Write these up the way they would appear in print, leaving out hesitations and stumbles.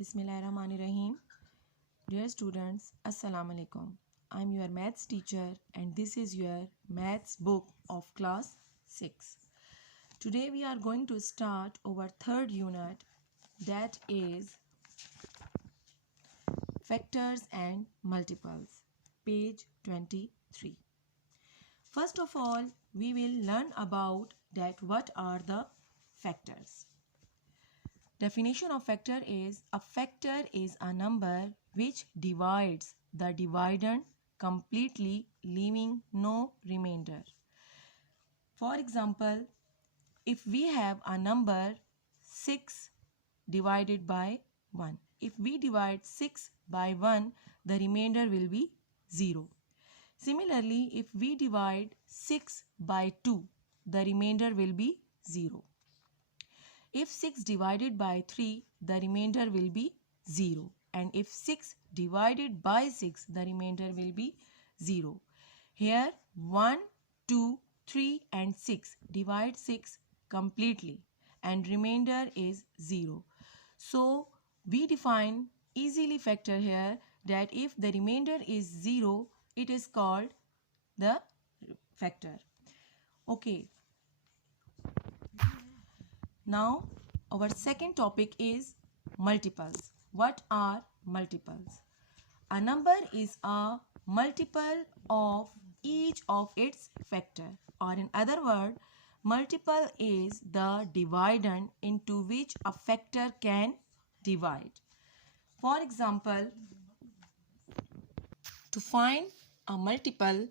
Bismillahirrahmanirrahim. Dear students, Assalamu alaikum. I am your maths teacher and this is your maths book of class 6. Today we are going to start our third unit, that is factors and multiples, page 23. First of all, we will learn about that what are the factors. Definition of factor is a factor is a number which divides the dividend completely, leaving no remainder. For example, if we have a number 6 divided by 1. If we divide 6 by 1, the remainder will be 0. Similarly, if we divide 6 by 2, the remainder will be 0. If 6 divided by 3, the remainder will be 0. And if 6 divided by 6, the remainder will be 0. Here 1, 2, 3 and 6 divide 6 completely and remainder is 0. So we define easily factor here that if the remainder is 0, it is called the factor. Okay. Now our second topic is multiples. What are multiples? A number is a multiple of each of its factor, or in other words, multiple is the dividend into which a factor can divide. For example, to find a multiple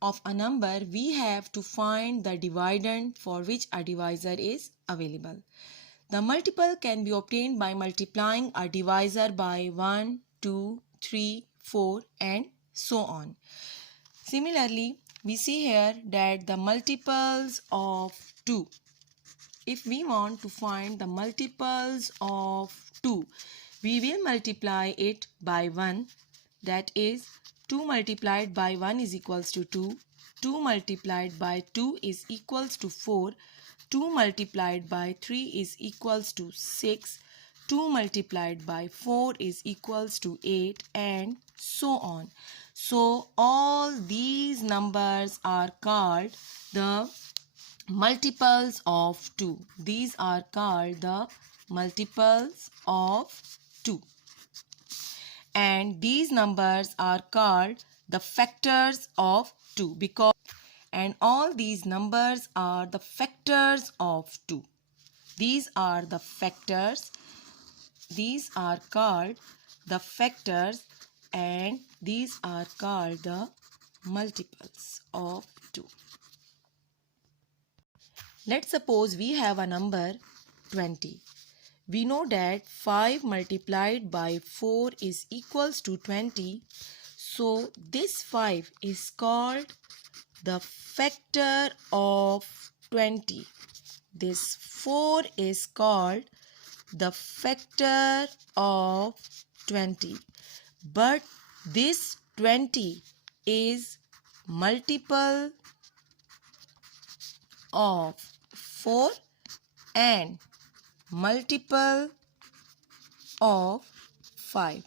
of a number, we have to find the dividend for which a divisor is available. The multiple can be obtained by multiplying a divisor by 1, 2, 3, 4 and so on. Similarly, we see here that the multiples of 2. If we want to find the multiples of 2, we will multiply it by 1. That is 2 multiplied by 1 is equals to 2. 2 multiplied by 2 is equals to 4. 2 multiplied by 3 is equals to 6. 2 multiplied by 4 is equals to 8 and so on. So all these numbers are called the multiples of 2. These are called the multiples of 2. And these numbers are called the factors of 2 because and all these numbers are the factors of 2. These are the factors. These are called the factors and these are called the multiples of 2. Let's suppose we have a number 20. We know that 5 multiplied by 4 is equals to 20. So this 5 is called the factor of 20. This 4 is called the factor of 20. But this 20 is multiple of 4 and multiple of 5.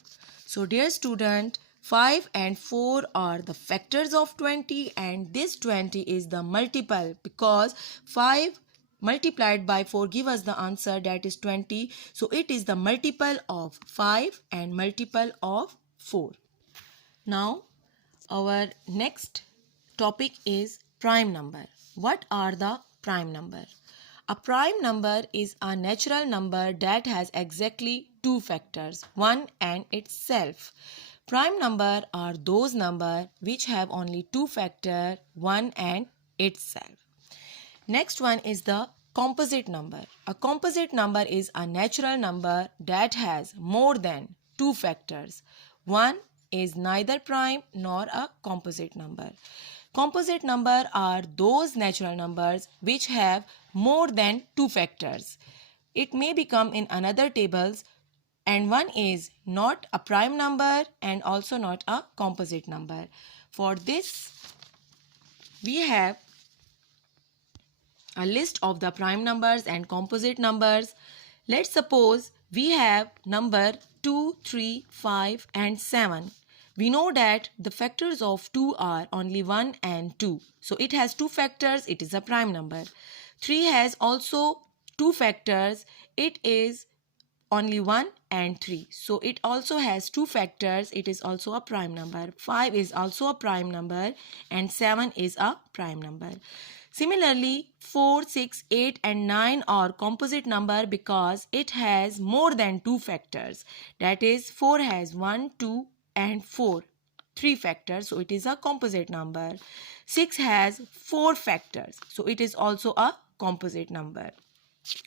So dear student, 5 and 4 are the factors of 20 and this 20 is the multiple because 5 multiplied by 4 give us the answer, that is 20. So it is the multiple of 5 and multiple of 4. Now our next topic is prime number. What are the prime number? A prime number is a natural number that has exactly two factors, 1 and itself. Prime number are those numbers which have only two factors, 1 and itself. Next one is the composite number. A composite number is a natural number that has more than two factors. One is neither prime nor a composite number. Composite number are those natural numbers which have more than two factors. It may become in another tables, and one is not a prime number and also not a composite number. For this, we have a list of the prime numbers and composite numbers. Let's suppose we have number 2, 3, 5 and 7. We know that the factors of 2 are only 1 and 2. So it has 2 factors, it is a prime number. 3 has also 2 factors, it is only 1 and 3. So it also has 2 factors, it is also a prime number. 5 is also a prime number and 7 is a prime number. Similarly, 4, 6, 8 and 9 are composite number because it has more than 2 factors. That is 4 has 1, 2 and 4. 3 factors, so it is a composite number. 6 has 4 factors, so it is also a composite number.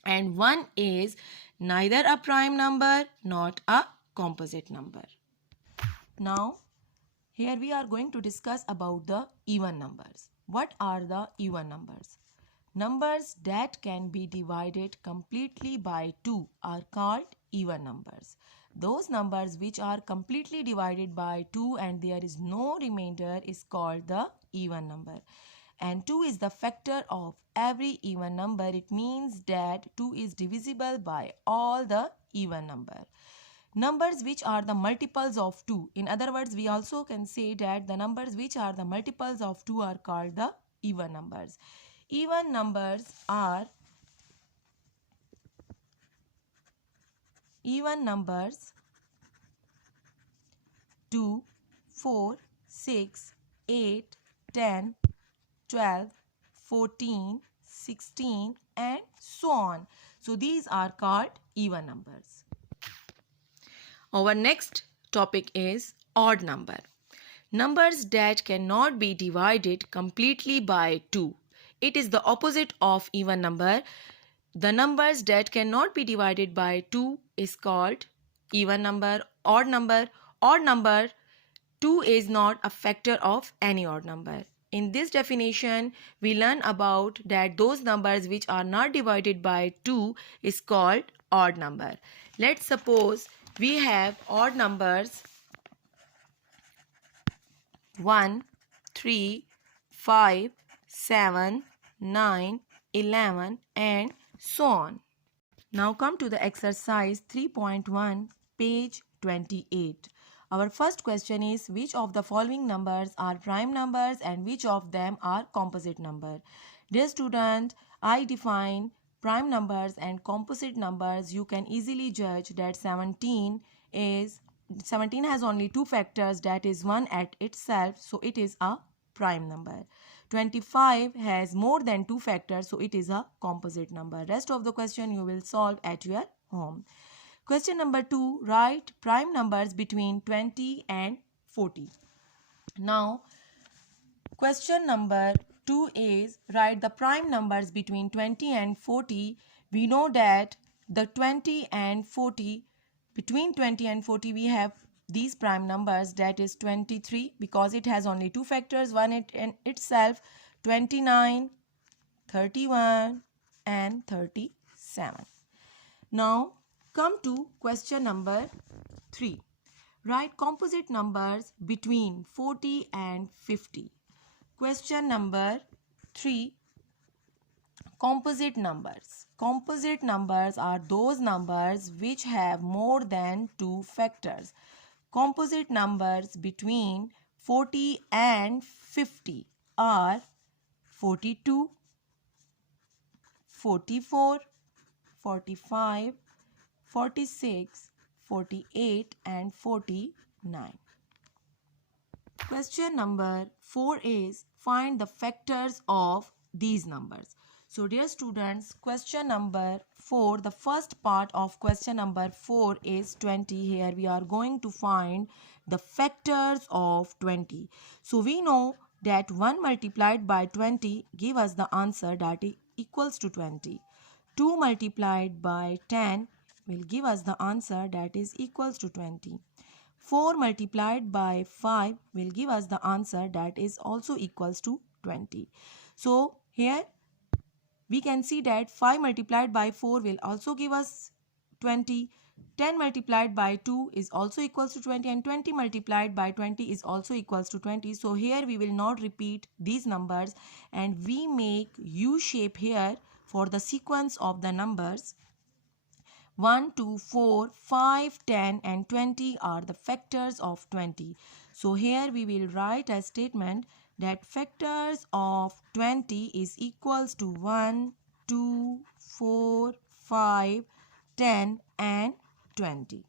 And 1 is neither a prime number not a composite number. Now, here we are going to discuss about the even numbers. What are the even numbers? Numbers that can be divided completely by 2 are called even numbers. Those numbers which are completely divided by 2 and there is no remainder is called the even number. And 2 is the factor of every even number. It means that 2 is divisible by all the even number. Numbers which are the multiples of 2. In other words, we also can say that the numbers which are the multiples of 2 are called the even numbers. Even numbers are 2, 4, 6, 8, 10, 12, 14, 16 and so on. So these are called even numbers. Our next topic is odd number. Numbers that cannot be divided completely by 2. It is the opposite of even number. The numbers that cannot be divided by 2 is called even number, odd number. Odd number, 2 is not a factor of any odd number. In this definition, we learn about that those numbers which are not divided by 2 is called odd number. Let's suppose we have odd numbers 1, 3, 5, 7, 9, 11 and so on. Now come to the exercise 3.1, page 28. Our first question is, which of the following numbers are prime numbers and which of them are composite number? Dear student, I define prime numbers and composite numbers. You can easily judge that 17 has only 2 factors, that is 1 at itself, so it is a prime number. 25 has more than 2 factors, so it is a composite number. Rest of the question you will solve at your home. Question number 2, write prime numbers between 20 and 40. Now, question number 2 is, write the prime numbers between 20 and 40. We know that the 20 and 40, between 20 and 40 we have these prime numbers, that is 23 because it has only 2 factors, one in itself, 29, 31 and 37. Now come to question number 3. Write composite numbers between 40 and 50. Question number 3. Composite numbers. Composite numbers are those numbers which have more than 2 factors. Composite numbers between 40 and 50 are 42, 44, 45, 46, 48 and 49. Question number 4 is, find the factors of these numbers. So dear students, question number 4, the first part of question number 4 is 20. Here we are going to find the factors of 20. So we know that 1 multiplied by 20 give us the answer that is equals to 20. 2 multiplied by 10 will give us the answer that is equals to 20. 4 multiplied by 5 will give us the answer that is also equals to 20. So here we can see that 5 multiplied by 4 will also give us 20. 10 multiplied by 2 is also equals to 20 and 20 multiplied by 20 is also equals to 20. So here we will not repeat these numbers and we make U shape here for the sequence of the numbers. 1, 2, 4, 5, 10 and 20 are the factors of 20. So here we will write a statement that factors of 20 is equals to 1, 2, 4, 5, 10 and 20.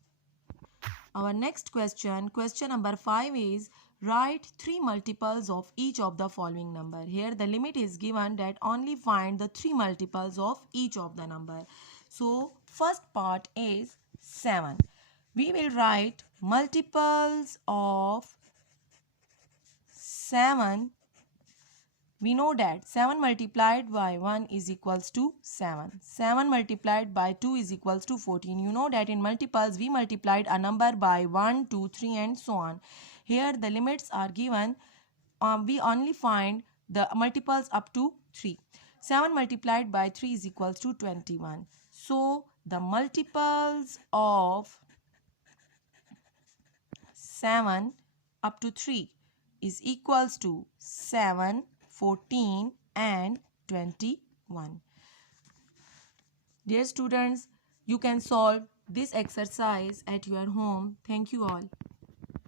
Our next question, question number 5 is write 3 multiples of each of the following number. Here the limit is given that only find the 3 multiples of each of the number. So first part is 7. We will write multiples of 7. We know that 7 multiplied by 1 is equals to 7. 7 multiplied by 2 is equals to 14. You know that in multiples we multiplied a number by 1, 2, 3 and so on. Here the limits are given. We only find the multiples up to 3. 7 multiplied by 3 is equals to 21. So the multiples of 7 up to 3 is equals to 7, 14 and 21. Dear students, you can solve this exercise at your home. Thank you all.